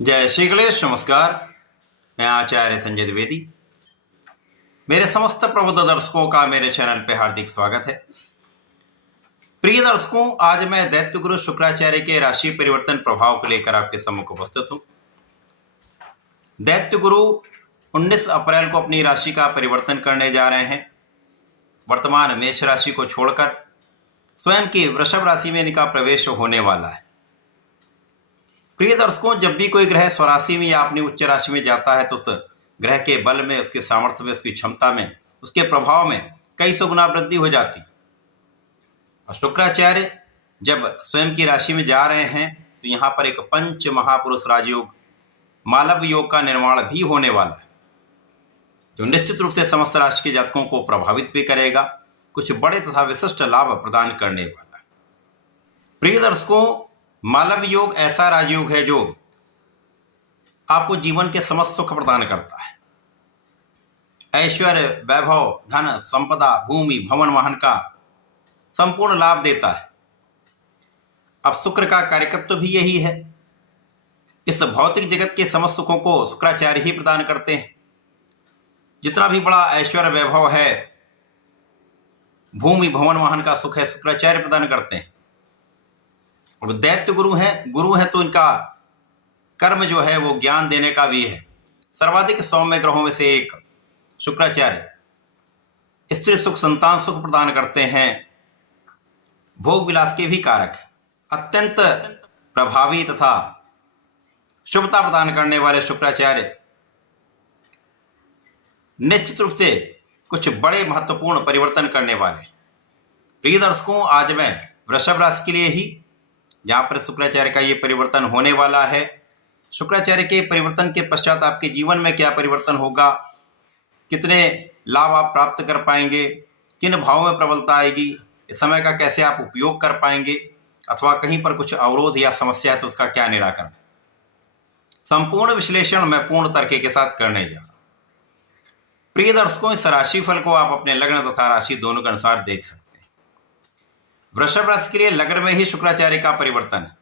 जय श्री गणेश। नमस्कार, मैं आचार्य संजय द्विवेदी। मेरे समस्त प्रबुद्ध दर्शकों का मेरे चैनल पे हार्दिक स्वागत है। प्रिय दर्शकों, आज मैं दैत्य गुरु शुक्राचार्य के राशि परिवर्तन प्रभाव को लेकर आपके सम्मुख उपस्थित हूं। दैत्य गुरु 19 अप्रैल को अपनी राशि का परिवर्तन करने जा रहे हैं। वर्तमान मेष राशि को छोड़कर स्वयं की वृषभ राशि में इनका प्रवेश होने वाला है। प्रिय दर्शकों, जब भी कोई ग्रह स्वराशि में या अपनी उच्च राशि में जाता है तो उस ग्रह के बल में, उसके सामर्थ्य में, उसकी क्षमता में, उसके प्रभाव में कई सौ गुना वृद्धि हो जाती। और शुक्राचार्य जब स्वयं की राशि में जा रहे हैं तो यहाँ पर एक पंच महापुरुष राजयोग, मालव योग का निर्माण भी होने वाला है, जो निश्चित रूप से समस्त राशि के जातकों को प्रभावित भी करेगा, कुछ बड़े तथा विशिष्ट लाभ प्रदान करने वाला है। प्रिय दर्शकों, मालव योग ऐसा राजयोग है जो आपको जीवन के समस्त सुख प्रदान करता है। ऐश्वर्य, वैभव, धन, संपदा, भूमि, भवन, वाहन का संपूर्ण लाभ देता है। अब शुक्र का कार्यकर्ता भी यही है। इस भौतिक जगत के समस्त सुखों को शुक्राचार्य ही प्रदान करते हैं। जितना भी बड़ा ऐश्वर्य, वैभव है, भूमि, भवन, वाहन का सुख है, शुक्राचार्य प्रदान करते हैं। और दैत्य गुरु है तो इनका कर्म जो है वो ज्ञान देने का भी है। सर्वाधिक सौम्य ग्रहों में से एक शुक्राचार्य स्त्री सुख, संतान सुख प्रदान करते हैं। भोग विलास के भी कारक है। अत्यंत प्रभावी तथा शुभता प्रदान करने वाले शुक्राचार्य निश्चित रूप से कुछ बड़े महत्वपूर्ण परिवर्तन करने वाले। प्रिय दर्शकों, आज मैं वृषभ राशि के लिए ही जहां पर शुक्राचार्य का ये परिवर्तन होने वाला है, शुक्राचार्य के परिवर्तन के पश्चात आपके जीवन में क्या परिवर्तन होगा, कितने लाभ आप प्राप्त कर पाएंगे, किन भावों में प्रबलता आएगी, इस समय का कैसे आप उपयोग कर पाएंगे, अथवा कहीं पर कुछ अवरोध या समस्या है तो उसका क्या निराकरण, संपूर्ण विश्लेषण मैं पूर्ण तर्क के साथ करने जा रहा हूं। प्रिय दर्शकों, इस राशिफल को आप अपने लग्न तथा राशि दोनों के अनुसार देख सकते हैं। वृषभ राशि के लिए लग्न में ही शुक्राचार्य का परिवर्तन है।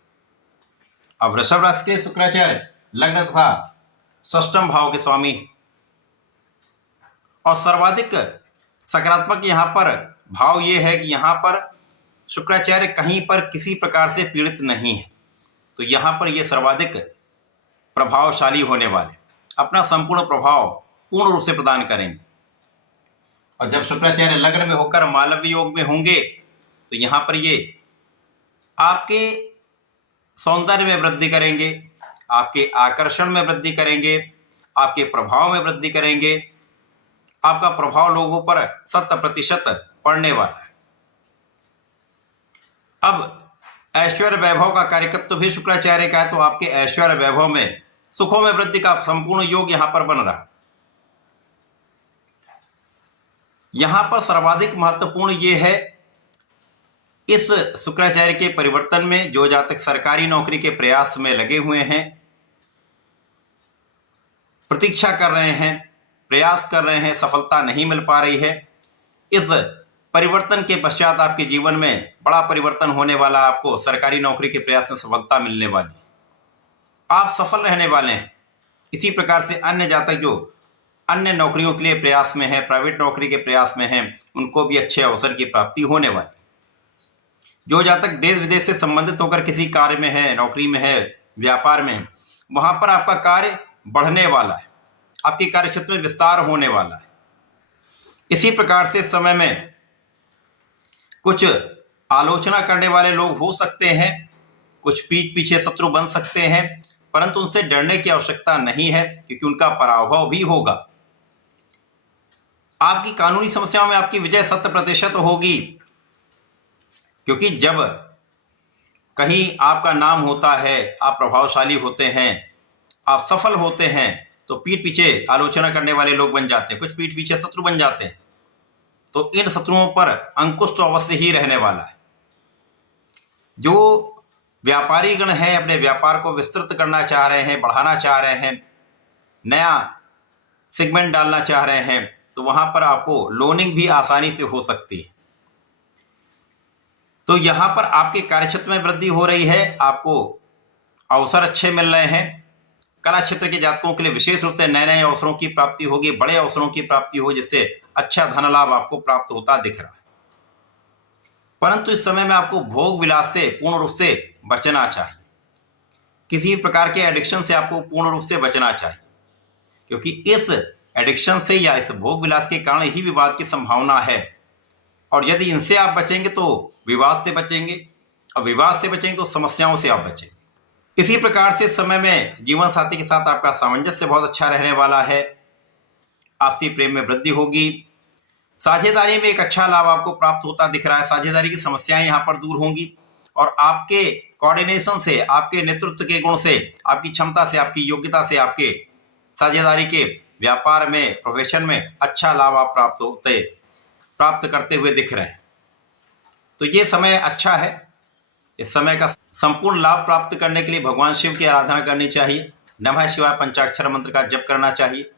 अब वृषभ राशि के शुक्राचार्य लग्न तथा षष्ठम भाव के स्वामी और सर्वाधिक सकारात्मक यहाँ पर भाव ये है कि यहाँ पर शुक्राचार्य कहीं पर किसी प्रकार से पीड़ित नहीं है, तो यहाँ पर ये सर्वाधिक प्रभावशाली होने वाले, अपना संपूर्ण प्रभाव पूर्ण रूप से प्रदान करेंगे। और जब शुक्राचार्य लग्न में होकर मालव योग में होंगे तो यहाँ पर ये आपके सौंदर्य में वृद्धि करेंगे, आपके आकर्षण में वृद्धि करेंगे, आपके प्रभाव में वृद्धि करेंगे। आपका प्रभाव लोगों पर 100% पड़ने वाला है। अब ऐश्वर्य वैभव का कार्यकर्ता भी शुक्राचार्य का है, तो आपके ऐश्वर्य वैभव में, सुखों में वृद्धि का संपूर्ण योग यहां पर बन रहा है। यहां पर सर्वाधिक महत्वपूर्ण यह है, इस शुक्राचार्य के परिवर्तन में जो जातक सरकारी नौकरी के प्रयास में लगे हुए हैं, प्रतीक्षा कर रहे हैं, प्रयास कर रहे हैं, सफलता नहीं मिल पा रही है, इस परिवर्तन के पश्चात आपके जीवन में बड़ा परिवर्तन होने वाला। आपको सरकारी नौकरी के प्रयास में सफलता मिलने वाली, आप सफल रहने वाले हैं। इसी प्रकार से अन्य जातक जो अन्य नौकरियों के लिए प्रयास में है, प्राइवेट नौकरी के प्रयास में हैं, उनको भी अच्छे अवसर की प्राप्ति होने वाली। जो जातक देश विदेश से संबंधित होकर किसी कार्य में है, नौकरी में है, व्यापार में है, वहां पर आपका कार्य बढ़ने वाला है, आपके कार्य क्षेत्र में विस्तार होने वाला है। इसी प्रकार से समय में कुछ आलोचना करने वाले लोग हो सकते हैं, कुछ पीठ पीछे शत्रु बन सकते हैं, परंतु उनसे डरने की आवश्यकता नहीं है, क्योंकि उनका पराभव भी होगा। आपकी कानूनी समस्याओं में आपकी विजय 100% होगी, क्योंकि जब कहीं आपका नाम होता है, आप प्रभावशाली होते हैं, आप सफल होते हैं, तो पीठ पीछे आलोचना करने वाले लोग बन जाते हैं, कुछ पीठ पीछे शत्रु बन जाते हैं। तो इन शत्रुओं पर अंकुश तो अवश्य ही रहने वाला है। जो व्यापारी गण हैं, अपने व्यापार को विस्तृत करना चाह रहे हैं, बढ़ाना चाह रहे हैं, नया सेगमेंट डालना चाह रहे हैं, तो वहां पर आपको लोनिंग भी आसानी से हो सकती है। तो यहां पर आपके कार्यक्षेत्र में वृद्धि हो रही है, आपको अवसर अच्छे मिल रहे हैं, कला क्षेत्र के जातकों के लिए विशेष रूप से नए नए अवसरों की प्राप्ति होगी, बड़े अवसरों की प्राप्ति हो, जिससे अच्छा धन लाभ आपको प्राप्त होता दिख रहा है। परंतु इस समय में आपको भोग विलास से पूर्ण रूप से बचना चाहिए। किसी भी प्रकार के एडिक्शन से आपको पूर्ण रूप से बचना चाहिए, क्योंकि इस एडिक्शन से या इस भोग विलास के कारण ही विवाद की संभावना है। और यदि इनसे आप बचेंगे तो विवाद से बचेंगे, और विवाद से बचेंगे तो समस्याओं से आप बचेंगे। इसी प्रकार से इस समय में जीवन साथी के साथ आपका सामंजस्य बहुत अच्छा रहने वाला है। आपसी प्रेम में वृद्धि होगी। साझेदारी में एक अच्छा लाभ आपको प्राप्त होता दिख रहा है। साझेदारी की समस्याएं यहाँ पर दूर होंगी, और आपके कोऑर्डिनेशन से, आपके नेतृत्व के गुण से, आपकी क्षमता से, आपकी योग्यता से, आपके साझेदारी के व्यापार में, प्रोफेशन में अच्छा लाभ आप प्राप्त करते हुए दिख रहे हैं। तो ये समय अच्छा है। इस समय का संपूर्ण लाभ प्राप्त करने के लिए भगवान शिव की आराधना करनी चाहिए। नमः शिवाय पंचाक्षर मंत्र का जप करना चाहिए।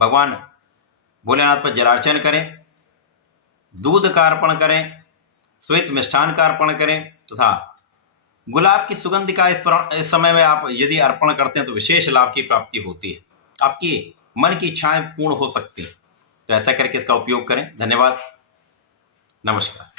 भगवान भोलेनाथ पर जलार्चन करें, दूध का अर्पण करें, श्वेत मिष्ठान का अर्पण करें, तथा गुलाब की सुगंध का इस समय में आप यदि अर्पण करते हैं तो विशेष लाभ की प्राप्ति होती है। आपकी मन की इच्छाएं पूर्ण हो सकती है। तो ऐसा करके इसका उपयोग करें। धन्यवाद। नमस्कार।